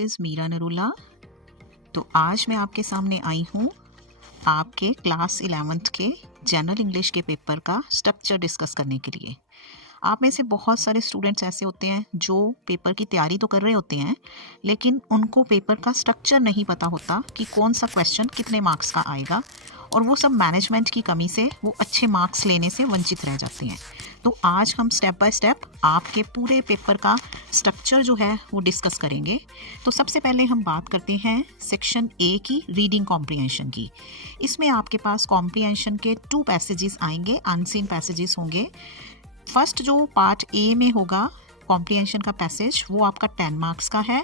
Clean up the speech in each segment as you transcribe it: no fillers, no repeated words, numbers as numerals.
Is Meera Narula. तो आज मैं आपके सामने आई हूँ आपके क्लास 11th के जनरल इंग्लिश के पेपर का स्ट्रक्चर डिस्कस करने के लिए। आप में से बहुत सारे स्टूडेंट्स ऐसे होते हैं जो पेपर की तैयारी तो कर रहे होते हैं, लेकिन उनको पेपर का स्ट्रक्चर नहीं पता होता कि कौन सा क्वेश्चन कितने मार्क्स का आएगा, और वो सब मैनेजमेंट की कमी से वो अच्छे मार्क्स लेने से वंचित रह जाते हैं। तो आज हम स्टेप बाय स्टेप आपके पूरे पेपर का स्ट्रक्चर जो है वो डिस्कस करेंगे। तो सबसे पहले हम बात करते हैं सेक्शन ए की, रीडिंग कॉम्प्रिहेंशन की। इसमें आपके पास कॉम्प्रिहेंशन के 2 पैसेजेस आएंगे, अनसीन पैसेजेस होंगे। फर्स्ट जो पार्ट ए में होगा कॉम्प्रिहेंशन का पैसेज, वो आपका 10 मार्क्स का है,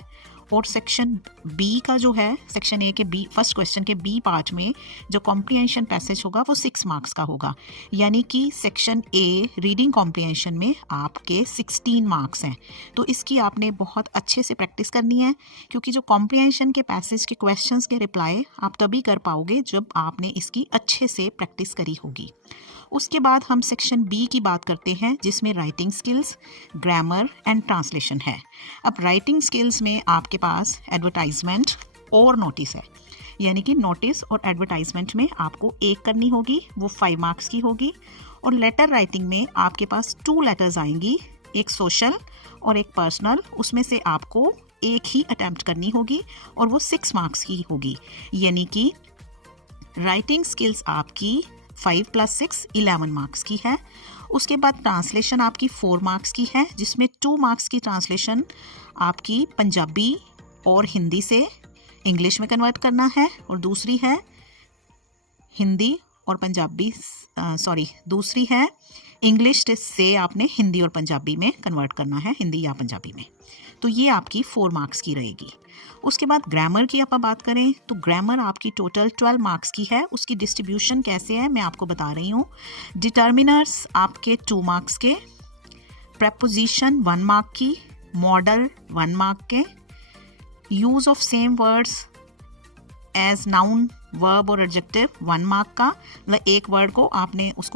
और सेक्शन बी का जो है, सेक्शन ए के बी फर्स्ट क्वेश्चन के बी पार्ट में जो कॉम्प्रिहेंशन पैसेज होगा वो 6 मार्क्स का होगा। यानी कि सेक्शन ए रीडिंग कॉम्प्रिहेंशन में आपके 16 मार्क्स हैं। तो इसकी आपने बहुत अच्छे से प्रैक्टिस करनी है, क्योंकि जो कॉम्प्रिहेंशन के पैसेज के क्वेश्चंस के रिप्लाई आप तभी कर पाओगे जब आपने इसकी अच्छे से प्रैक्टिस करी होगी। उसके बाद हम सेक्शन बी की बात करते हैं, जिसमें writing skills, grammar and translation है। अब राइटिंग स्किल्स में आपके पास एडवर्टाइजमेंट और नोटिस है, यानी कि नोटिस और एडवर्टाइजमेंट में आपको एक करनी होगी, वो 5 मार्क्स की होगी। और लेटर राइटिंग में आपके पास 2 लेटर्स आएंगी, एक सोशल और एक पर्सनल, उसमें से आपको एक ही अटेम्प्ट करनी होगी और वो 6 मार्क्स की होगी। यानी कि राइटिंग स्किल्स आपकी 5 + 6 11 मार्क्स की है। उसके बाद ट्रांसलेशन आपकी 4 मार्क्स की है, जिसमें 2 मार्क्स की ट्रांसलेशन आपकी पंजाबी और हिंदी से इंग्लिश में कन्वर्ट करना है, और दूसरी है हिंदी और पंजाबी दूसरी है इंग्लिश से आपने हिंदी और पंजाबी में कन्वर्ट करना है, हिंदी या पंजाबी में। तो ये आपकी 4 मार्क्स की रहेगी। उसके बाद ग्रामर की आप बात करें तो ग्रामर आपकी टोटल 12 मार्क्स की है। उसकी डिस्ट्रीब्यूशन कैसे है मैं आपको बता रही हूँ। डिटर्मिनर्स आपके 2 मार्क्स के, प्रेपोजिशन 1 मार्क की, मॉडल 1 मार्क के, use of same words as noun, verb और एडजेक्टिव 1 मार्क का। मतलब एक वर्ड को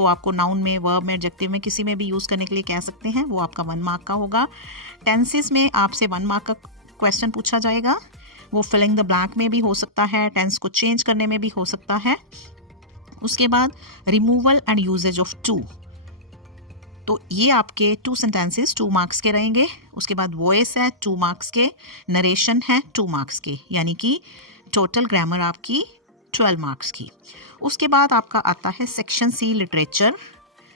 आपको नाउन में, वर्ब में, एडजेक्टिव में किसी में भी यूज़ करने के लिए कह सकते हैं, वो आपका 1 मार्क का होगा। टेंसेस में आपसे 1 मार्क का क्वेश्चन पूछा जाएगा, वो फिलिंग द ब्लैंक में भी हो सकता है, टेंस को चेंज करने में भी हो सकता है। उसके बाद removal and usages of to, तो ये आपके 2 सेंटेंसेस 2 मार्क्स के रहेंगे। उसके बाद वॉइस है 2 मार्क्स के, नरेशन है 2 मार्क्स के, यानी कि टोटल ग्रामर आपकी 12 मार्क्स की। उसके बाद आपका आता है सेक्शन सी लिटरेचर,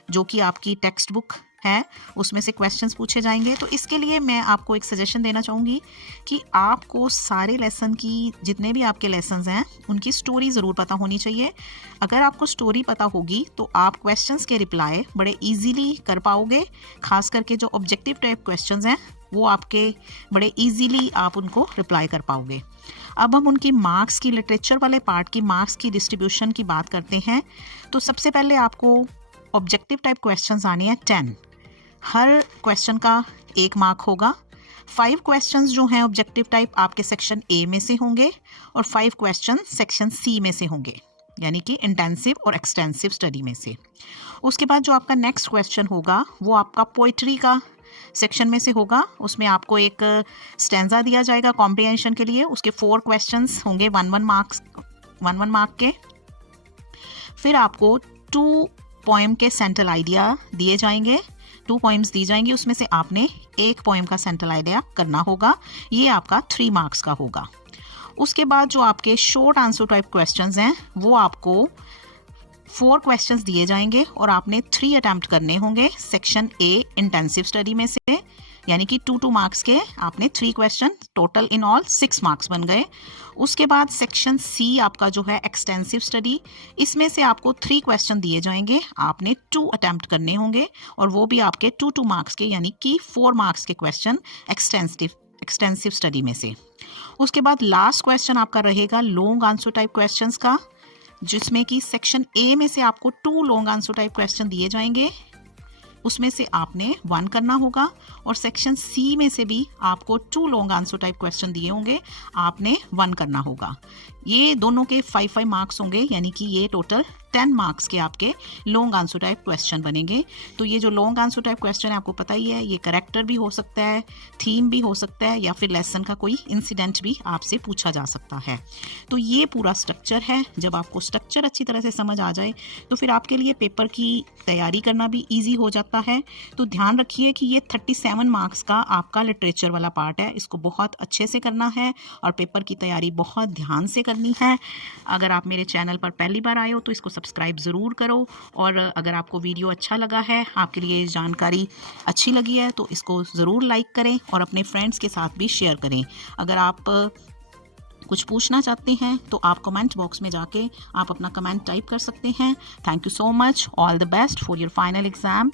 जो कि आपकी टेक्स्ट बुक है, उसमें से क्वेश्चंस पूछे जाएंगे। तो इसके लिए मैं आपको एक सजेशन देना चाहूँगी कि आपको सारे लेसन की, जितने भी आपके लेसन्स हैं, उनकी स्टोरी ज़रूर पता होनी चाहिए। अगर आपको स्टोरी पता होगी तो आप क्वेश्चंस के रिप्लाई बड़े इजीली कर पाओगे। खास करके जो ऑब्जेक्टिव टाइप क्वेश्चंस हैं वो आपके बड़े इजीली आप उनको रिप्लाई कर पाओगे। अब हम उनकी मार्क्स की, लिटरेचर वाले पार्ट की मार्क्स की डिस्ट्रीब्यूशन की बात करते हैं। तो सबसे पहले आपको ऑब्जेक्टिव टाइप क्वेश्चंस आने हैं 10। हर क्वेश्चन का 1 मार्क होगा। 5 क्वेश्चंस जो हैं ऑब्जेक्टिव टाइप आपके सेक्शन ए में से होंगे, और 5 क्वेश्चन सेक्शन सी में से होंगे, यानी कि इंटेंसिव और एक्सटेंसिव स्टडी में से। उसके बाद जो आपका नेक्स्ट क्वेश्चन होगा वो आपका पोइट्री का सेक्शन में से होगा। उसमें आपको एक स्टैंजा दिया जाएगा कॉम्प्रिहेंशन के लिए, उसके 4 क्वेश्चंस होंगे 1 मार्क के। फिर आपको 2 पोएम के सेंट्रल आइडिया दिए जाएंगे, 2 पोएम्स दी जाएंगी, उसमें से आपने 1 पोएम का सेंट्रल आइडिया करना होगा, ये आपका 3 मार्क्स का होगा। उसके बाद जो आपके शॉर्ट आंसर टाइप क्वेश्चंस हैं वो आपको 4 क्वेश्चंस दिए जाएंगे, और आपने 3 अटेम्प्ट करने होंगे सेक्शन ए इंटेंसिव स्टडी में से, यानी कि 2 मार्क्स के आपने 3 question, total in all 6 marks बन गए। उसके बाद सेक्शन सी आपका जो है एक्सटेंसिव स्टडी, इसमें से आपको 3 क्वेश्चन दिए जाएंगे, आपने 2 अटेम्प्ट करने होंगे, और वो भी आपके 2 मार्क्स के, यानी कि 4 मार्क्स के क्वेश्चन एक्सटेंसिव स्टडी में से। उसके बाद लास्ट क्वेश्चन आपका रहेगा लॉन्ग आंसर टाइप क्वेश्चंस का, जिसमें कि सेक्शन ए में से आपको 2 लॉन्ग आंसर टाइप क्वेश्चन दिए जाएंगे, उसमें से आपने 1 करना होगा, और सेक्शन सी में से भी आपको 2 लॉन्ग आंसर टाइप क्वेश्चन दिए होंगे, आपने 1 करना होगा। ये दोनों के 5 मार्क्स होंगे, यानी कि ये टोटल 10 मार्क्स के आपके लॉन्ग आंसर टाइप क्वेश्चन बनेंगे। तो ये जो लॉन्ग आंसर टाइप क्वेश्चन है आपको पता ही है, ये करेक्टर भी हो सकता है, थीम भी हो सकता है, या फिर लेसन का कोई इंसिडेंट भी आपसे पूछा जा सकता है। तो ये पूरा स्ट्रक्चर है। जब आपको स्ट्रक्चर अच्छी तरह से समझ आ जाए तो फिर आपके लिए पेपर की तैयारी करना भी ईजी हो जाता है। तो ध्यान रखिए कि ये 37 मार्क्स का आपका लिटरेचर वाला पार्ट है, इसको बहुत अच्छे से करना है और पेपर की तैयारी बहुत ध्यान से करनी है। अगर आप मेरे चैनल पर पहली बार आए हो तो इसको सब्सक्राइब ज़रूर करो, और अगर आपको वीडियो अच्छा लगा है, आपके लिए ये जानकारी अच्छी लगी है, तो इसको ज़रूर लाइक करें और अपने फ्रेंड्स के साथ भी शेयर करें। अगर आप कुछ पूछना चाहते हैं तो आप कमेंट बॉक्स में जाके आप अपना कमेंट टाइप कर सकते हैं। Thank you so much. All the best for your final exam.